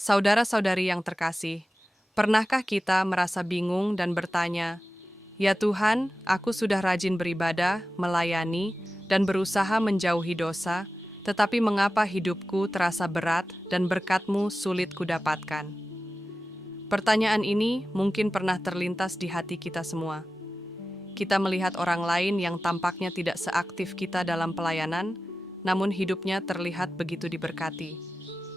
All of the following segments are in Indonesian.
Saudara-saudari yang terkasih, pernahkah kita merasa bingung dan bertanya, "Ya Tuhan, aku sudah rajin beribadah, melayani, dan berusaha menjauhi dosa, tetapi mengapa hidupku terasa berat dan berkat-Mu sulit kudapatkan?" Pertanyaan ini mungkin pernah terlintas di hati kita semua. Kita melihat orang lain yang tampaknya tidak seaktif kita dalam pelayanan, namun hidupnya terlihat begitu diberkati.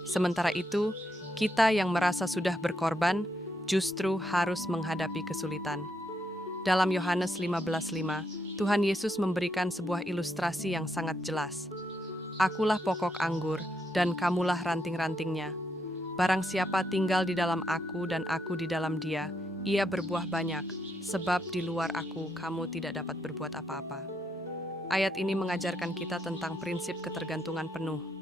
Sementara itu, kita yang merasa sudah berkorban justru harus menghadapi kesulitan. Dalam Yohanes 15:5, Tuhan Yesus memberikan sebuah ilustrasi yang sangat jelas. "Akulah pokok anggur, dan kamulah ranting-rantingnya. Barang siapa tinggal di dalam aku dan aku di dalam dia, ia berbuah banyak, sebab di luar aku kamu tidak dapat berbuat apa-apa." Ayat ini mengajarkan kita tentang prinsip ketergantungan penuh.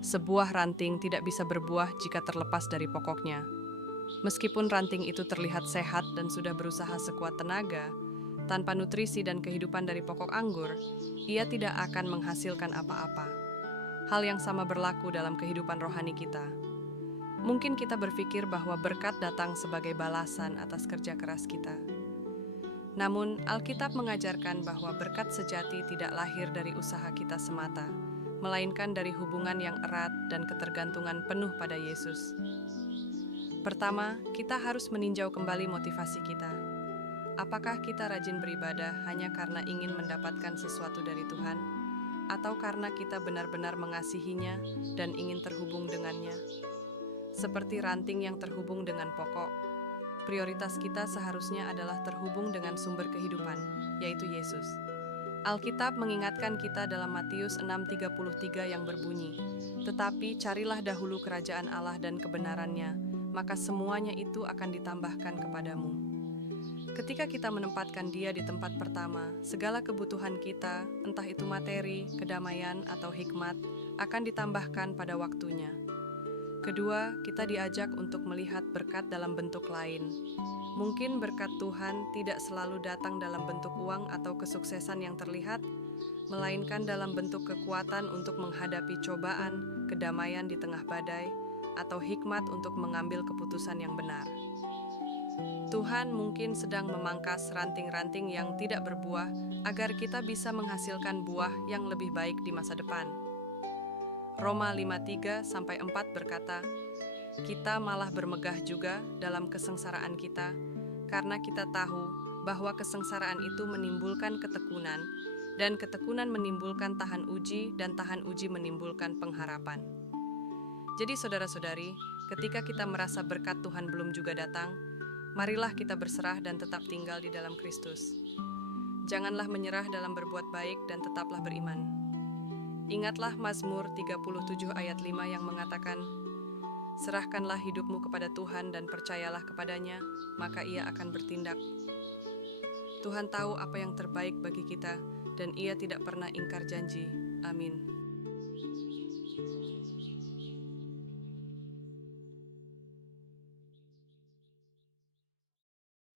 Sebuah ranting tidak bisa berbuah jika terlepas dari pokoknya. Meskipun ranting itu terlihat sehat dan sudah berusaha sekuat tenaga, tanpa nutrisi dan kehidupan dari pokok anggur, ia tidak akan menghasilkan apa-apa. Hal yang sama berlaku dalam kehidupan rohani kita. Mungkin kita berpikir bahwa berkat datang sebagai balasan atas kerja keras kita. Namun, Alkitab mengajarkan bahwa berkat sejati tidak lahir dari usaha kita semata, melainkan dari hubungan yang erat dan ketergantungan penuh pada Yesus. Pertama, kita harus meninjau kembali motivasi kita. Apakah kita rajin beribadah hanya karena ingin mendapatkan sesuatu dari Tuhan, atau karena kita benar-benar mengasihinya dan ingin terhubung dengannya? Seperti ranting yang terhubung dengan pokok, prioritas kita seharusnya adalah terhubung dengan sumber kehidupan, yaitu Yesus. Alkitab mengingatkan kita dalam Matius 6:33 yang berbunyi, "Tetapi carilah dahulu kerajaan Allah dan kebenarannya, maka semuanya itu akan ditambahkan kepadamu." Ketika kita menempatkan Dia di tempat pertama, segala kebutuhan kita, entah itu materi, kedamaian, atau hikmat, akan ditambahkan pada waktunya. Kedua, kita diajak untuk melihat berkat dalam bentuk lain. Mungkin berkat Tuhan tidak selalu datang dalam bentuk uang atau kesuksesan yang terlihat, melainkan dalam bentuk kekuatan untuk menghadapi cobaan, kedamaian di tengah badai, atau hikmat untuk mengambil keputusan yang benar. Tuhan mungkin sedang memangkas ranting-ranting yang tidak berbuah agar kita bisa menghasilkan buah yang lebih baik di masa depan. Roma 5:3-4 berkata, "Kita malah bermegah juga dalam kesengsaraan kita, karena kita tahu bahwa kesengsaraan itu menimbulkan ketekunan, dan ketekunan menimbulkan tahan uji, dan tahan uji menimbulkan pengharapan." Jadi saudara-saudari, ketika kita merasa berkat Tuhan belum juga datang, marilah kita berserah dan tetap tinggal di dalam Kristus. Janganlah menyerah dalam berbuat baik dan tetaplah beriman. Ingatlah Mazmur 37 ayat 5 yang mengatakan, "Serahkanlah hidupmu kepada Tuhan dan percayalah kepadanya, maka Ia akan bertindak." Tuhan tahu apa yang terbaik bagi kita, dan Ia tidak pernah ingkar janji. Amin.